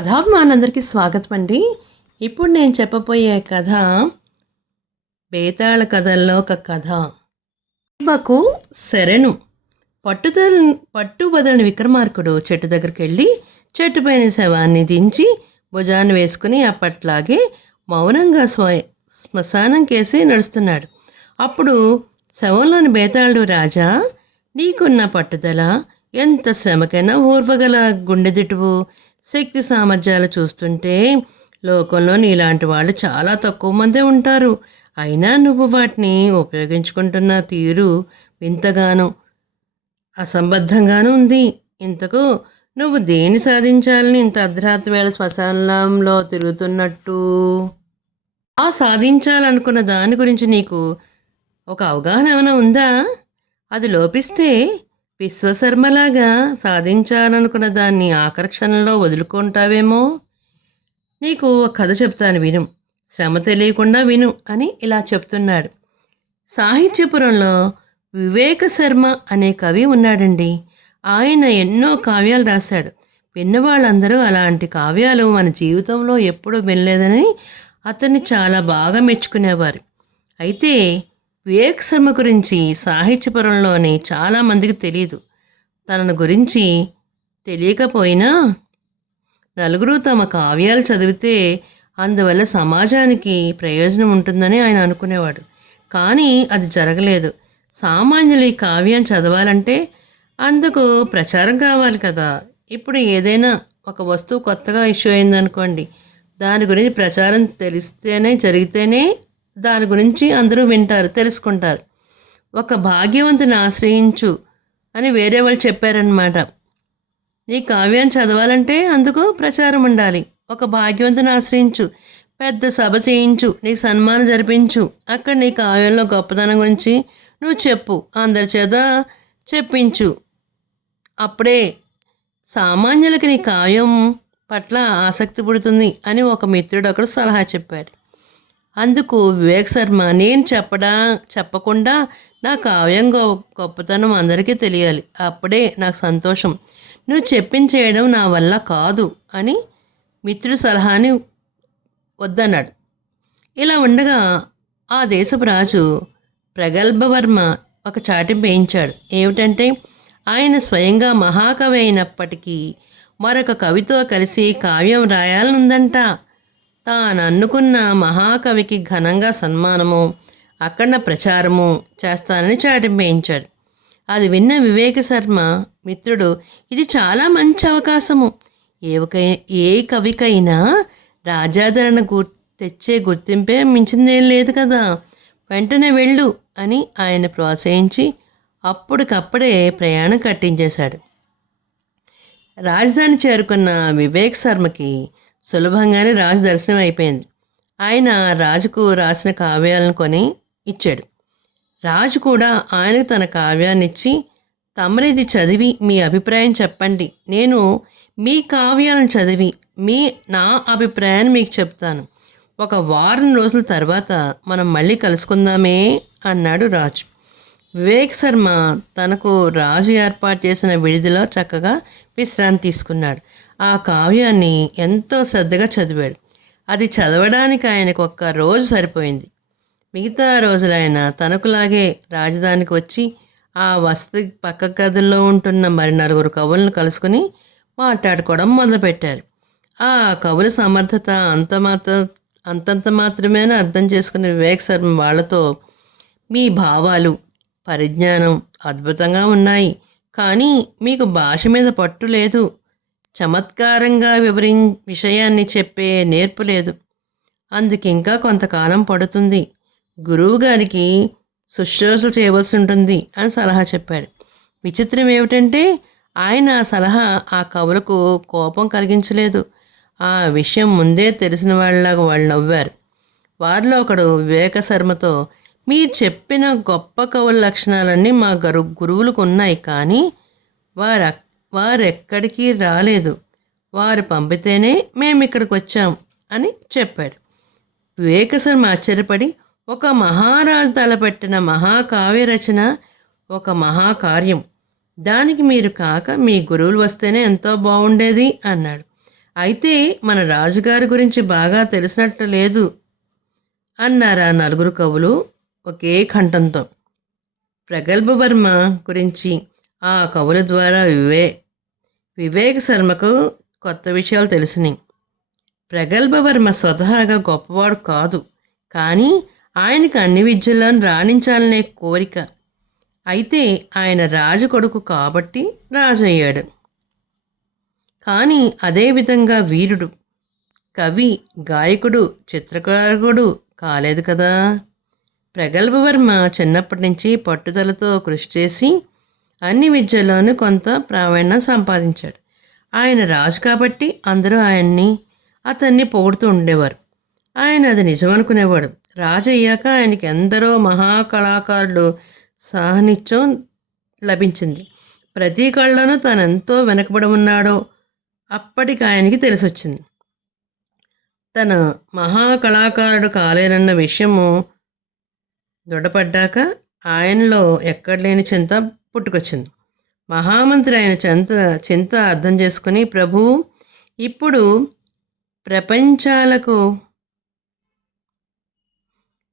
కథాభిమానందరికీ స్వాగతం అండి ఇప్పుడు నేను చెప్పబోయే కథ బేతాళ కథల్లో ఒక కథ. మాకు శరణు. పట్టుదల పట్టు వదలని విక్రమార్కుడు చెట్టు దగ్గరికి వెళ్ళి చెట్టుపైన శవాన్ని దించి భుజాన్ని వేసుకుని అప్పట్లాగే మౌనంగా స్వ శ్మశానం కేసి నడుస్తున్నాడు. అప్పుడు శవంలోని బేతాళుడు రాజా నీకున్న పట్టుదల ఎంత శ్రమకైనా ఊర్వగల గుండెదిటువు శక్తి సామర్థ్యాలు చూస్తుంటే లోకంలో నీలాంటి వాళ్ళు చాలా తక్కువ మందే ఉంటారు. అయినా నువ్వు వాటిని ఉపయోగించుకుంటున్న తీరు వింతగాను అసంబద్ధంగాను ఉంది. ఇంతకు నువ్వు దేని సాధించాలని ఇంత అర్ధరాత్రి వేళ శ్మశానంలో తిరుగుతున్నట్టు? ఆ సాధించాలనుకున్న దాని గురించి నీకు ఒక అవగాహన ఏమైనా ఉందా? అది లోపిస్తే విశ్వశర్మలాగా సాధించాలనుకున్న దాన్ని ఆకర్షణలో వదులుకుంటావేమో? నీకు ఒక కథ చెప్తాను విను. శ్రమ తెలియకుండా విను అని ఇలా చెప్తున్నాడు. సాహిత్యపురంలో వివేక శర్మ అనే కవి ఉన్నాడండి. ఆయన ఎన్నో కావ్యాలు రాశాడు. విన్నవాళ్ళందరూ అలాంటి కావ్యాలు మన జీవితంలో ఎప్పుడూ వినలేదని అతన్ని చాలా బాగా మెచ్చుకునేవారు. అయితే వివేక్ శర్మ గురించి సాహిత్యపురంలోని చాలామందికి తెలియదు తనను గురించి తెలియకపోయినా నలుగురు తమ కావ్యాలు చదివితే అందువల్ల సమాజానికి ప్రయోజనం ఉంటుందని ఆయన అనుకునేవాడు. కానీ అది జరగలేదు. సామాన్యులు ఈ కావ్యం చదవాలంటే అందుకు ప్రచారం కావాలి కదా. ఇప్పుడు ఏదైనా ఒక వస్తువు కొత్తగా ఇష్యూ అయిందనుకోండి దాని గురించి ప్రచారం తెలిస్తేనే జరిగితేనే దాని గురించి అందరూ వింటారు తెలుసుకుంటారు. ఒక భాగ్యవంతుని ఆశ్రయించు అని వేరే వాళ్ళు చెప్పారనమాట నీ కావ్యం చదవాలంటే అందుకు ప్రచారం ఉండాలి. ఒక భాగ్యవంతుని ఆశ్రయించు పెద్ద సభ చేయించు నీకు సన్మానం జరిపించు. అక్కడ నీ కావ్యంలో గొప్పతనం గురించి నువ్వు చెప్పు అందరి చేత చెప్పించు. అప్పుడే సామాన్యులకి నీ కావ్యం పట్ల ఆసక్తి పుడుతుంది అని ఒక మిత్రుడు ఒకడు సలహా చెప్పాడు. అందుకు వివేక్ శర్మ నేను చెప్పడా చెప్పకుండా నా కావ్యం గొప్పతనం అందరికీ తెలియాలి. అప్పుడే నాకు సంతోషం. నువ్వు చెప్పించేయడం నా వల్ల కాదు అని మిత్రుడి సలహాని వద్దన్నాడు. ఇలా ఉండగా ఆ దేశపు రాజు ప్రగల్భవర్మ ఒక చాటి వేయించాడు. ఏమిటంటే ఆయన స్వయంగా మహాకవి అయినప్పటికీ మరొక కవితో కలిసి కావ్యం రాయాలనుందంట. తాను అన్నుకున్న మహాకవికి ఘనంగా సన్మానము అక్కడ ప్రచారము చేస్తానని చాటింపేయించాడు అది విన్న వివేక శర్మ మిత్రుడు ఇది చాలా మంచి అవకాశము. ఏవకై ఏ కవికైనా రాజాదరణ గుర్ తెచ్చే గుర్తింపే మించిందేం లేదు కదా. వెంటనే వెళ్ళు అని ఆయన ప్రోత్సహించి అప్పటికప్పుడే ప్రయాణం కట్టించేశాడు. రాజధాని చేరుకున్న వివేక్ శర్మకి సులభంగానే రాజు దర్శనం అయిపోయింది. ఆయన రాజుకు రాసిన కావ్యాలను కొని ఇచ్చాడు. రాజు కూడా ఆయనకు తన కావ్యాన్ని ఇచ్చి తమరిది చదివి మీ అభిప్రాయం చెప్పండి. నేను మీ కావ్యాలను చదివి మీ నా అభిప్రాయాన్ని మీకు చెప్తాను. ఒక వారం రోజుల తర్వాత మనం మళ్ళీ కలుసుకుందామే అన్నాడు రాజు. వివేక్ శర్మ తనకు రాజు ఏర్పాటు చేసిన విడిదిలో చక్కగా విశ్రాంతి తీసుకున్నాడు. ఆ కావ్యాన్ని ఎంతో శ్రద్ధగా చదివాడు. అది చదవడానికి ఆయనకు ఒక్క రోజు సరిపోయింది. మిగతా రోజులైన తనకులాగే రాజధానికి వచ్చి ఆ వసతి పక్క గదుల్లో ఉంటున్న మరి నలుగురు కవులను కలుసుకుని మాట్లాడుకోవడం మొదలుపెట్టారు. ఆ కవుల సమర్థత అంత మాత్ర అంతంత మాత్రమేనా అర్థం చేసుకునే వివేక్ శర్మ వాళ్ళతో మీ భావాలు పరిజ్ఞానం అద్భుతంగా ఉన్నాయి. కానీ మీకు భాష మీద పట్టు లేదు. చమత్కారంగా వివరి విషయాన్ని చెప్పే నేర్పు లేదు. అందుకు ఇంకా కొంతకాలం పడుతుంది. గురువు గారికి శుశ్రూష చేయవలసి ఉంటుంది అని సలహా చెప్పాడు. విచిత్రం ఏమిటంటే ఆయన ఆ సలహా ఆ కవులకు కోపం కలిగించలేదు. ఆ విషయం ముందే తెలిసిన వాళ్ళలాగా వాళ్ళు నవ్వారు. వారిలో ఒకడు వివేక శర్మతో మీరు చెప్పిన గొప్ప కవుల లక్షణాలన్నీ మా గరు గురువులకు ఉన్నాయి కానీ వారు వారెక్కడికి రాలేదు. వారు పంపితేనే మేము ఇక్కడికి వచ్చాం అని చెప్పాడు. వివేక శర్మ ఆశ్చర్యపడి ఒక మహారాజు తలపెట్టిన మహాకావ్య రచన ఒక మహాకార్యం. దానికి మీరు కాక మీ గురువులు వస్తేనే ఎంతో బాగుండేది అన్నాడు. అయితే మన రాజుగారి గురించి బాగా తెలిసినట్టు లేదు అన్నారు ఆ నలుగురు కవులు ఒకే కంఠంతో. ప్రగల్భవర్మ గురించి ఆ కవుల ద్వారా వివే వివేక్ శర్మకు కొత్త విషయాలు తెలిసినాయి. ప్రగల్భవర్మ స్వతహాగా గొప్పవాడు కాదు కానీ ఆయనకు అన్ని విద్యలను రాణించాలనే కోరిక. అయితే ఆయన రాజు కొడుకు కాబట్టి రాజు అయ్యాడు కానీ అదేవిధంగా వీరుడు. కవి గాయకుడు చిత్రకారుడు కాలేదు కదా. ప్రగల్భవర్మ చిన్నప్పటి నుంచి పట్టుదలతో కృషి చేసి అన్ని విద్యల్లోనూ కొంత ప్రావీణ్యం సంపాదించాడు. ఆయన రాజు కాబట్టి అందరూ ఆయన్ని అతన్ని పొగుడుతూ ఉండేవారు. ఆయన అది నిజమనుకునేవాడు. రాజు అయ్యాక ఆయనకి ఎందరో మహాకళాకారులు సాహనిత్యం లభించింది. ప్రతి కళ్ళను తాను ఎంతో వెనకబడి ఉన్నాడో అప్పటికి ఆయనకి తెలిసొచ్చింది. తన మహాకళాకారుడు కాలేనన్న విషయము దృఢపడ్డాక ఆయనలో ఎక్కడ లేని చింత పుట్టుకొచ్చింది. మహామంత్రి ఆయన చింత చింత అర్థం చేసుకుని ప్రభు ఇప్పుడు ప్రపంచాలకు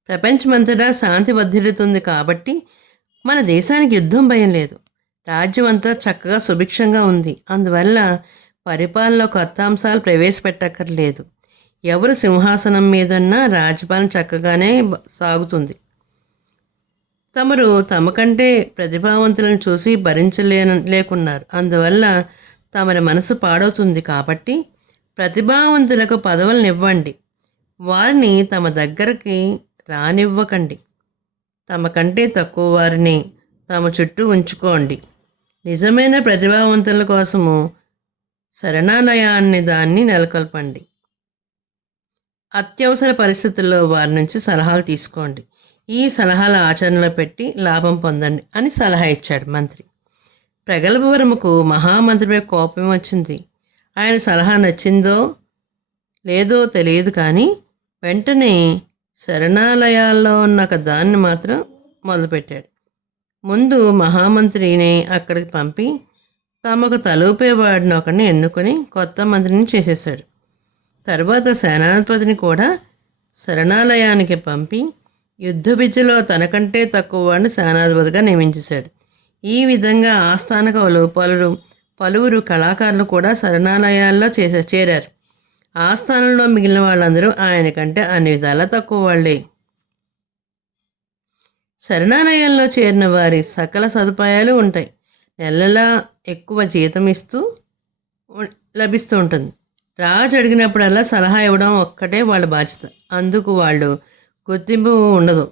ప్రపంచమంతటా శాంతి వర్ధిల్లుతుంది కాబట్టి మన దేశానికి యుద్ధం భయం లేదు. రాజ్యం అంతా చక్కగా సుభిక్షంగా ఉంది. అందువల్ల పరిపాలనలో కొత్త అంశాలు ప్రవేశపెట్టక్కర్లేదు. ఎవరు సింహాసనం మీదున్నా రాజపాలన చక్కగానే సాగుతుంది. తమరు తమకంటే ప్రతిభావంతులను చూసి భరించలే లేకున్నారు అందువల్ల తమరి మనసు పాడవుతుంది కాబట్టి ప్రతిభావంతులకు పదవులను ఇవ్వండి వారిని తమ దగ్గరికి రానివ్వకండి. తమ కంటే తక్కువ వారిని తమ చుట్టూ ఉంచుకోండి. నిజమైన ప్రతిభావంతుల కోసము శరణాలయాన్ని దాన్ని నెలకొల్పండి. అత్యవసర పరిస్థితుల్లో వారి నుంచి సలహాలు తీసుకోండి. ఈ సలహాల ఆచరణలో పెట్టి లాభం పొందండి అని సలహా ఇచ్చాడు మంత్రి. ప్రగల్భవరముకు మహామంత్రిపై కోపం వచ్చింది. ఆయన సలహా నచ్చిందో లేదో తెలియదు కానీ వెంటనే శరణాలయాల్లో ఉన్న ఒక దాన్ని మాత్రం మొదలుపెట్టాడు. ముందు మహామంత్రిని అక్కడికి పంపి తమకు తలూపేవాడిని ఒకరిని ఎన్నుకొని కొత్త మంత్రిని చేసేశాడు. తర్వాత సేనాధిపతిని కూడా శరణాలయానికి పంపి యుద్ధ విద్యలో తనకంటే తక్కువ వాడిని సేనాధిపతిగా నియమించేశాడు. ఈ విధంగా ఆస్థాన కవులు పలువురు పలువురు కళాకారులు కూడా శరణాలయాల్లో చేసే చేరారు. ఆస్థానంలో మిగిలిన వాళ్ళందరూ ఆయన కంటే అన్ని విధాలా తక్కువ వాళ్ళే. శరణాలయంలో చేరిన వారి సకల సదుపాయాలు ఉంటాయి. నెలలా ఎక్కువ జీతం ఇస్తూ లభిస్తూ ఉంటుంది. రాజు అడిగినప్పుడల్లా సలహా ఇవ్వడం ఒక్కటే వాళ్ళ బాధ్యత. అందుకు వాళ్ళు గుర్తింపు ఉండదు.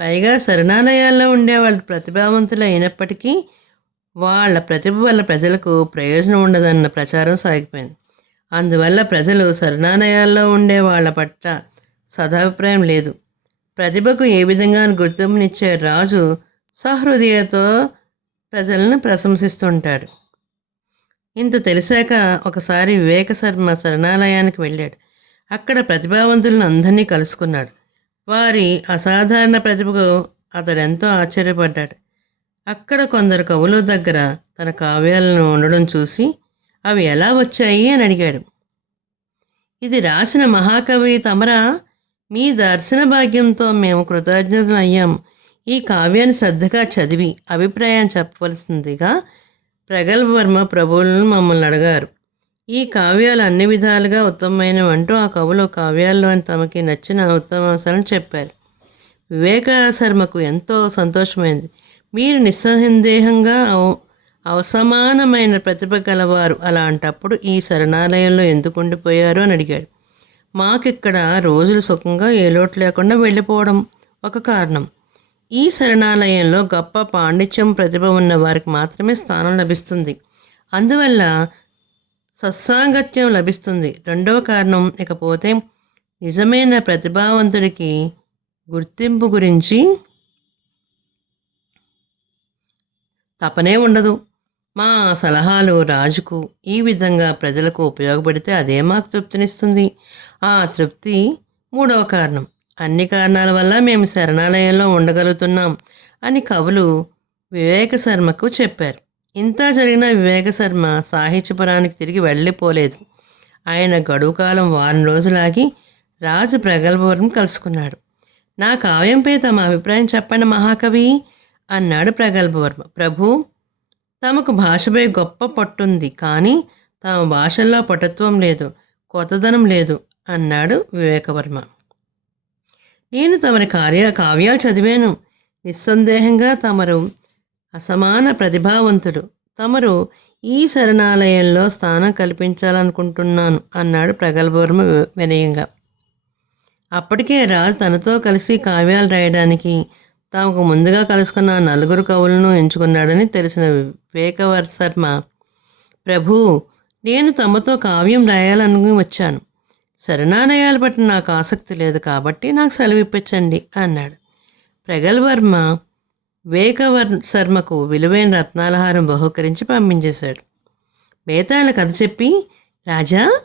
పైగా శరణాలయాల్లో ఉండే వాళ్ళు ప్రతిభావంతులు అయినప్పటికీ వాళ్ళ ప్రతిభ వల్ల ప్రజలకు ప్రయోజనం ఉండదన్న ప్రచారం సాగిపోయింది. అందువల్ల ప్రజలు శరణాలయాల్లో ఉండే వాళ్ళ పట్ల సదాభిప్రాయం లేదు. ప్రతిభకు ఏ విధంగా గుర్తింపునిచ్చే రాజు సహృదయతో ప్రజలను ప్రశంసిస్తుంటాడు. ఇంత తెలిసాక ఒకసారి వివేక శర్మ శరణాలయానికి వెళ్ళాడు. అక్కడ ప్రతిభావంతులను అందరినీ కలుసుకున్నాడు. వారి అసాధారణ ప్రతిభకు అతడు ఎంతో ఆశ్చర్యపడ్డాడు. అక్కడ కొందరు కవుల దగ్గర తన కావ్యాలను ఉండడం చూసి అవి ఎలా వచ్చాయి? అని అడిగాడు. ఇది రాసిన మహాకవి తమరా? మీ దర్శన భాగ్యంతో మేము కృతజ్ఞతలు అయ్యాం. ఈ కావ్యాన్ని శ్రద్ధగా చదివి అభిప్రాయం చెప్పవలసిందిగా ప్రగల్భవర్మ ప్రభువులను మమ్మల్ని అడిగారు. ఈ కావ్యాలు అన్ని విధాలుగా ఉత్తమమైనవి అంటూ ఆ కవులు కావ్యాల్లో తమకి నచ్చిన ఉత్తమాంశాలను చెప్పారు. వివేక శర్మకు ఎంతో సంతోషమైంది. మీరు నిస్సందేహంగా అవసమానమైన ప్రతిభ గలవారు అలాంటప్పుడు ఈ శరణాలయంలో ఎందుకు ఉండిపోయారు అని అడిగాడు. మాకిక్కడ రోజులు సుఖంగా ఏ లోటు లేకుండా వెళ్ళిపోవడం ఒక కారణం. ఈ శరణాలయంలో గొప్ప పాండిత్యం ప్రతిభ ఉన్న వారికి మాత్రమే స్థానం లభిస్తుంది. అందువల్ల సత్సాంగత్యం లభిస్తుంది. రెండవ కారణం ఇకపోతే నిజమైన ప్రతిభావంతుడికి గుర్తింపు గురించి తపనే ఉండదు. మా సలహాలు రాజుకు ఈ విధంగా ప్రజలకు ఉపయోగపడితే అదే మాకు తృప్తినిస్తుంది. ఆ తృప్తి మూడవ కారణం. అన్ని కారణాల వల్ల మేము శరణాలయంలో ఉండగలుగుతున్నాం అని కవులు వివేక శర్మకు చెప్పారు. ఇంత జరిగిన వివేక శర్మ సాహిత్యపురానికి తిరిగి వెళ్ళిపోలేదు. ఆయన గడువు కాలం వారం రోజులాగి రాజు ప్రగల్భవరం కలుసుకున్నాడు. నా కావ్యంపై తమ అభిప్రాయం చెప్పండి మహాకవి అన్నాడు ప్రగల్భవర్మ ప్రభు తమకు భాషపై గొప్ప పట్టుంది కానీ తమ భాషల్లో పటత్వం లేదు కొత్తదనం లేదు అన్నాడు వివేకవర్మ. నేను తమరి కార్య కావ్యాలు చదివాను. నిస్సందేహంగా తమరు అసమాన ప్రతిభావంతుడు. తమరు ఈ శరణాలయంలో స్థానం కల్పించాలనుకుంటున్నాను అన్నాడు ప్రగల్భవర్మ వి- వినయంగా. అప్పటికే రాజు తనతో కలిసి కావ్యాలు రాయడానికి తమకు ముందుగా కలుసుకున్న నలుగురు కవులను ఎంచుకున్నాడని తెలిసిన వివేకవర్ శర్మ ప్రభు నేను తమతో కావ్యం రాయాలని వచ్చాను. శరణాలయాల పట్ల నాకు ఆసక్తి లేదు కాబట్టి నాకు సెలవు ఇప్పించండి అన్నాడు. ప్రగల్వర్మ వివేకవర్ శర్మకు విలువైన రత్నాలహారం బహుకరించి పంపించేశాడు. బేతాళ కథ చెప్పి రాజా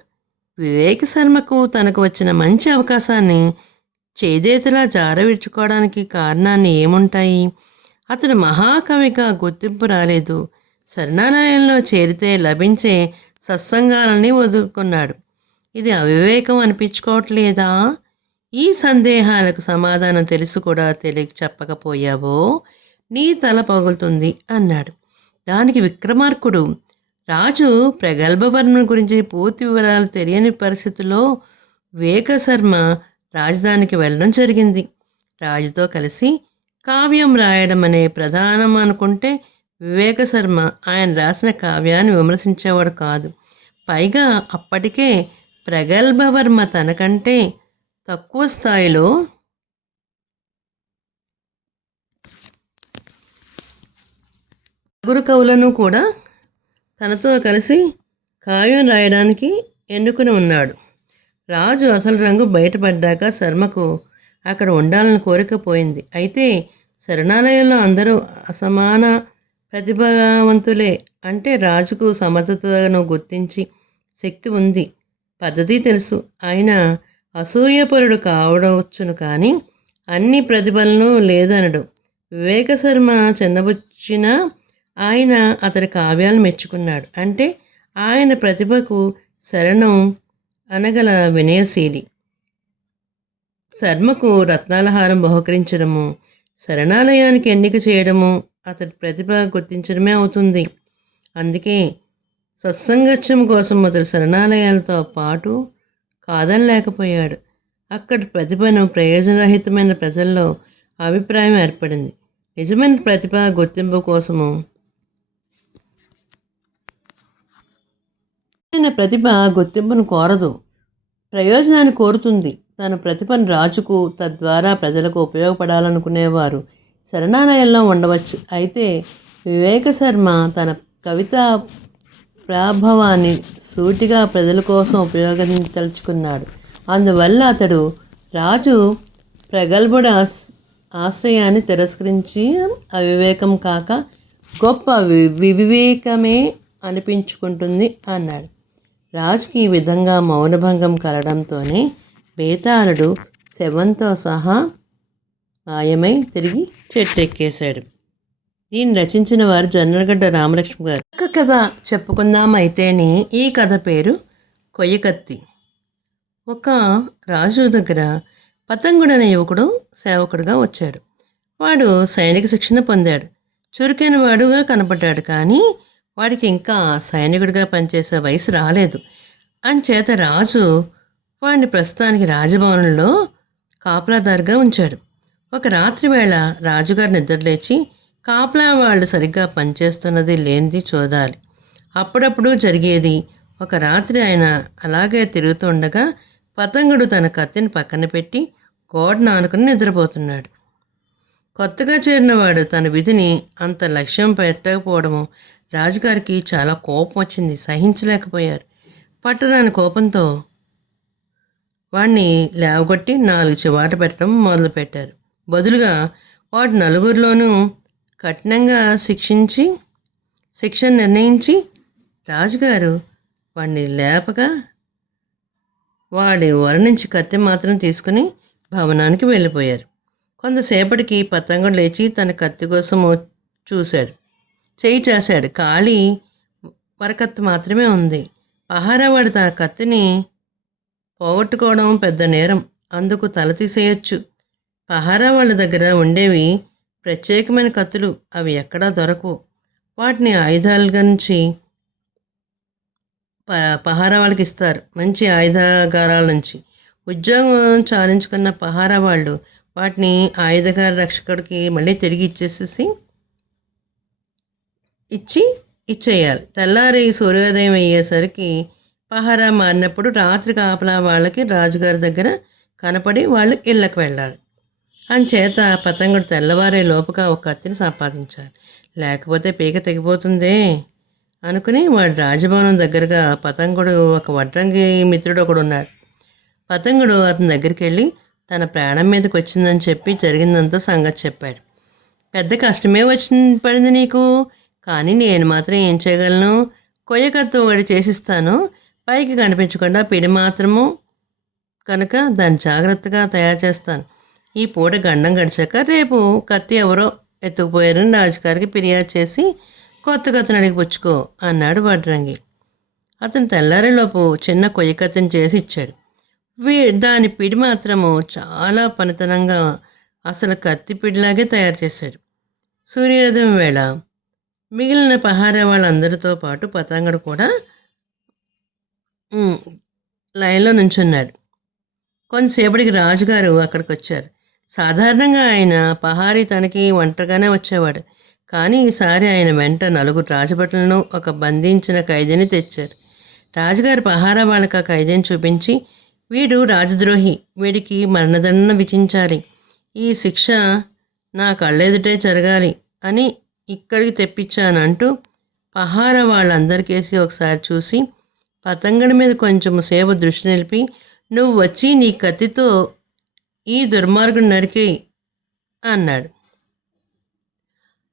వివేక శర్మకు తనకు వచ్చిన మంచి అవకాశాన్ని చేదేతలా జారవిడ్చుకోవడానికి కారణాన్ని ఏముంటాయి? అతడు మహాకవిగా గుర్తింపు రాలేదు. శరణాలయంలో చేరితే లభించే సత్సంగాలని వదులుకున్నాడు. ఇది అవివేకం అనిపించుకోవట్లేదా? ఈ సందేహాలకు సమాధానం తెలిసి కూడా తెలియ చెప్పకపోయావో? నీ తల పగులుతుంది అన్నాడు. దానికి విక్రమార్కుడు రాజు ప్రగల్భవర్మ గురించి పూర్తి వివరాలు తెలియని పరిస్థితుల్లో వివేక శర్మ రాజధానికి వెళ్ళడం జరిగింది. రాజుతో కలిసి కావ్యం రాయడం అనే ప్రధానం అనుకుంటే వివేకశర్మ ఆయన రాసిన కావ్యాన్ని విమర్శించేవాడు కాదు. పైగా అప్పటికే ప్రగల్భవర్మ తనకంటే తక్కువ స్థాయిలో నలుగురు కవులను కూడా తనతో కలిసి కావ్యం రాయడానికి ఎన్నుకుని ఉన్నాడు. రాజు అసలు రంగు బయటపడ్డాక శర్మకు అక్కడ ఉండాలని కోరిక పోయింది. అయితే శరణాలయంలో అందరూ అసమాన ప్రతిభావంతులే అంటే రాజుకు సమర్థతను గుర్తించి శక్తి ఉంది. పద్ధతి తెలుసు. ఆయన అసూయపరుడు కావడవచ్చును కానీ అన్ని ప్రతిభలను లేదనడు. వివేక శర్మ చిన్నబుచ్చిన ఆయన అతడి కావ్యాలు మెచ్చుకున్నాడు. అంటే ఆయన ప్రతిభకు శరణం అనగల వినయశీలి. శర్మకు రత్నాలహారం బహుకరించడము శరణాలయానికి ఎన్నిక చేయడము అతడి ప్రతిభ గుర్తించడమే అవుతుంది. అందుకే సత్సంగత్యం కోసం అతడు శరణాలయాలతో పాటు కాదనలేకపోయాడు అక్కడి ప్రతిభను ప్రయోజనరహితమైన ప్రజల్లో అభిప్రాయం ఏర్పడింది. నిజమైన ప్రతిభ గుర్తింపు కోసము ఆయన ప్రతిభ గుర్తింపును కోరదు. ప్రయోజనాన్ని కోరుతుంది. తన ప్రతిభను రాజుకు తద్వారా ప్రజలకు ఉపయోగపడాలనుకునేవారు. శరణాలయంలో ఉండవచ్చు. అయితే వివేక శర్మ తన కవిత ప్రాభవాన్ని సూటిగా ప్రజల కోసం ఉపయోగించదలుచుకున్నాడు. అందువల్ల అతడు రాజు ప్రగల్భుడ ఆస్- ఆశ్రయాన్ని తిరస్కరించి అవివేకం కాక గొప్ప వి- వివేకమే అనిపించుకుంటుంది అన్నాడు. రాజుకి ఈ విధంగా మౌనభంగం కలడంతోనే బేతాళుడు శవంతో సహా మాయమై తిరిగి చెట్టెక్కేశాడు. దీన్ని రచించిన వారు జొన్నలగడ్డ రామలక్ష్మి గారు. ఒక కథ చెప్పుకుందామైతేనే ఈ కథ పేరు కొయ్యకత్తి. ఒక రాజు దగ్గర పతంగుడు అనే యువకుడు సేవకుడుగా వచ్చాడు. వాడు సైనిక శిక్షణ పొందాడు. చురుకైన వాడుగా కనపడ్డాడు కానీ వాడికి ఇంకా సైనికుడిగా పనిచేసే వయసు రాలేదు. అంచేత రాజు వాడిని ప్రస్తుతానికి రాజభవనంలో కాపలాదారుగా ఉంచాడు. ఒక రాత్రి వేళ రాజుగారు నిద్రలేచి కాపలా వాళ్ళు సరిగ్గా పనిచేస్తున్నది లేనిది చూడాలి. అప్పుడప్పుడు జరిగేది ఒక రాత్రి ఆయన అలాగే తిరుగుతుండగా పతంగుడు తన కత్తిని పక్కన పెట్టి గోడను ఆనుకుని నిద్రపోతున్నాడు. కొత్తగా చేరినవాడు తన విధిని అంత లక్ష్యం పెట్టకపోవడము రాజుగారికి చాలా కోపం వచ్చింది. సహించలేకపోయారు. పట్టరాని కోపంతో వాడిని లేవగొట్టి నాలుగు చివాట పెట్టడం మొదలుపెట్టారు. బదులుగా వాడు నలుగురిలోనూ కఠినంగా శిక్షించి శిక్ష నిర్ణయించి రాజుగారు వాడిని లేపగా వాడి వర నుంచి కత్తి మాత్రం తీసుకుని భవనానికి వెళ్ళిపోయారు. కొంతసేపటికి పతంగం లేచి తన కత్తి కోసం చూశాడు. చేయి చేశాడు. ఖాళీ వరకత్తు మాత్రమే ఉంది. పహారావాడు తన కత్తిని పోగొట్టుకోవడం పెద్ద నేరం. అందుకు తల తీసేయొచ్చు. పహారా వాళ్ళ దగ్గర ఉండేవి ప్రత్యేకమైన కత్తులు. అవి ఎక్కడా దొరకవు. వాటిని ఆయుధాలుగా నుంచి ప పహారా వాళ్ళకి ఇస్తారు. మంచి ఆయుధాగారాల నుంచి. ఉద్యోగం చాలించుకున్న పహారా వాళ్ళు వాటిని ఆయుధగార రక్షకుడికి మళ్ళీ తిరిగి ఇచ్చేసేసి ఇచ్చి ఇచ్చేయాలి. తెల్లారి సూర్యోదయం అయ్యేసరికి పహారా మారినప్పుడు రాత్రి కాపలా వాళ్ళకి రాజుగారి దగ్గర కనపడి వాళ్ళు ఇళ్ళకి వెళ్ళాలి. అంచేత పతంగుడు తెల్లవారే లోపుగా ఒక కత్తిని సంపాదించాలి. లేకపోతే పీక తెగిపోతుందే అనుకుని వాడు రాజభవనం దగ్గరగా పతంగుడు ఒక వడ్రంగి మిత్రుడు ఒకడు ఉన్నాడు పతంగుడు అతని దగ్గరికి వెళ్ళి తన ప్రాణం మీదకి వచ్చిందని చెప్పి జరిగిందంతా సంగతి చెప్పాడు. పెద్ద కష్టమే వచ్చింది పడింది నీకు? కానీ నేను మాత్రం ఏం చేయగలను? కొయ్యకత్వం వాడి చేసిస్తాను. పైకి కనిపించకుండా పిడి మాత్రము కనుక దాన్ని జాగ్రత్తగా తయారు చేస్తాను. ఈ పూట గండం గడిచాక రేపు కత్తి ఎవరో ఎత్తుకుపోయారని రాజుగారికి ఫిర్యాదు చేసి కొత్త కత్తిని అడిగి పుచ్చుకో అన్నాడు వడ్రంగి. అతను తెల్లారేలోపు చిన్న కొయ్య కత్తిని చేసి ఇచ్చాడు. వీ దాని పిడి మాత్రము చాలా పనితనంగా అసలు కత్తి పిడిలాగే తయారు చేశాడు. సూర్యోదయం వేళ మిగిలిన పహారా వాళ్ళందరితో పాటు పతంగడు కూడా లైన్లో నుంచున్నాడు. కొంతసేపటికి రాజుగారు అక్కడికి వచ్చారు సాధారణంగా ఆయన పహారీ తనకి ఒంటరిగానే వచ్చేవాడు. కానీ ఈసారి ఆయన వెంట నలుగురు రాజభటులను ఒక బంధించిన ఖైదీని తెచ్చారు. రాజుగారు పహారా వాళ్ళకి ఆ ఖైదీని చూపించి వీడు రాజద్రోహి వీడికి మరణదండన విధించాలి. ఈ శిక్ష నా కళ్ళెదుటే జరగాలి అని ఇక్కడికి తెప్పించానంటూ పహారా వాళ్ళందరికేసి ఒకసారి చూసి పతంగడి మీద కొంచెం సేపు దృష్టి నిలిపి నువ్వు వచ్చి నీ కత్తితో ఈ దుర్మార్గుని నరికి అన్నాడు.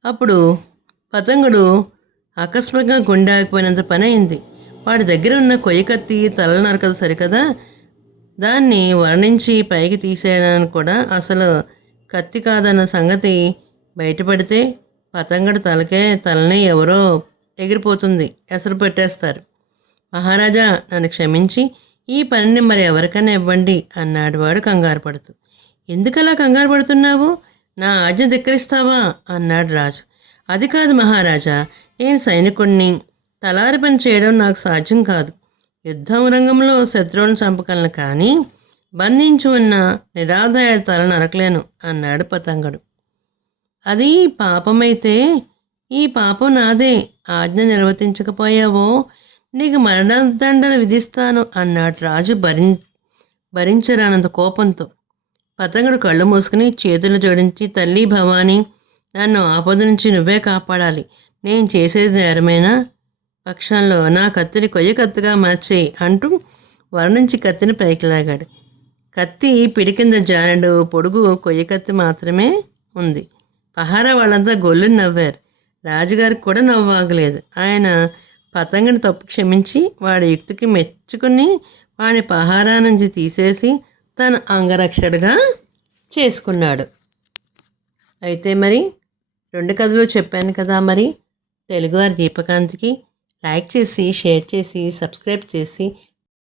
అప్పుడు పతంగుడు ఆకస్మికంగా గుండె ఆగిపోయినంత పని అయింది వాడి దగ్గర ఉన్న కొయ్య కత్తి తల నరకదు సరికదా? దాన్ని వర్ణించి పైకి తీసేయడానికి కూడా అసలు కత్తి కాదన్న సంగతి బయటపడితే పతంగడు తలకే తలని ఎవరో ఎగిరిపోతుంది ఎసరు పెట్టేస్తారు. మహారాజా నన్ను క్షమించి ఈ పనిని మరి ఎవరికైనా ఇవ్వండి అన్నాడు వాడు కంగారు పడుతూ. ఎందుకలా కంగారు పడుతున్నావు? నా ఆజ్ఞ ధిక్కరిస్తావా? అన్నాడు రాజు. అది కాదు మహారాజా నేను సైనికుణ్ణి. తలారి పని చేయడం నాకు సాధ్యం కాదు. యుద్ధం రంగంలో శత్రువును చంపగలను కానీ బంధించి ఉన్న నిరాదాయ తల నరకలేను అన్నాడు పతంగడు. అది పాపమైతే ఈ పాపం నాదే. ఆజ్ఞ నిర్వర్తించకపోయావో నీకు మరణదండన విధిస్తాను అన్నాడు రాజు భరి భరించరానంత కోపంతో. పతంగుడు కళ్ళు మూసుకుని చేతులు జోడించి తల్లి భవాని నన్ను ఆపద నుంచి నువ్వే కాపాడాలి. నేను చేసేది నేరమేనా? పక్షంలో నా కత్తిని కొయ్య కత్తిగా మార్చేయి అంటూ వరణించి కత్తిని పైకి లాగాడు. కత్తి పిడి కింద జానడు పొడుగు కొయ్య కత్తి మాత్రమే ఉంది. పహారా వాళ్ళంతా గొల్లు నవ్వారు. రాజుగారికి కూడా నవ్వాగలేదు. ఆయన పతంగిని తప్పు క్షమించి వాడి యుక్తికి మెచ్చుకుని వాడి పహారా నుంచి తీసేసి తన అంగరక్షడుగా చేసుకున్నాడు. అయితే మరి రెండు కథలు చెప్పాను కదా మరి. తెలుగువారి దీపకాంతికి లైక్ చేసి షేర్ చేసి సబ్స్క్రైబ్ చేసి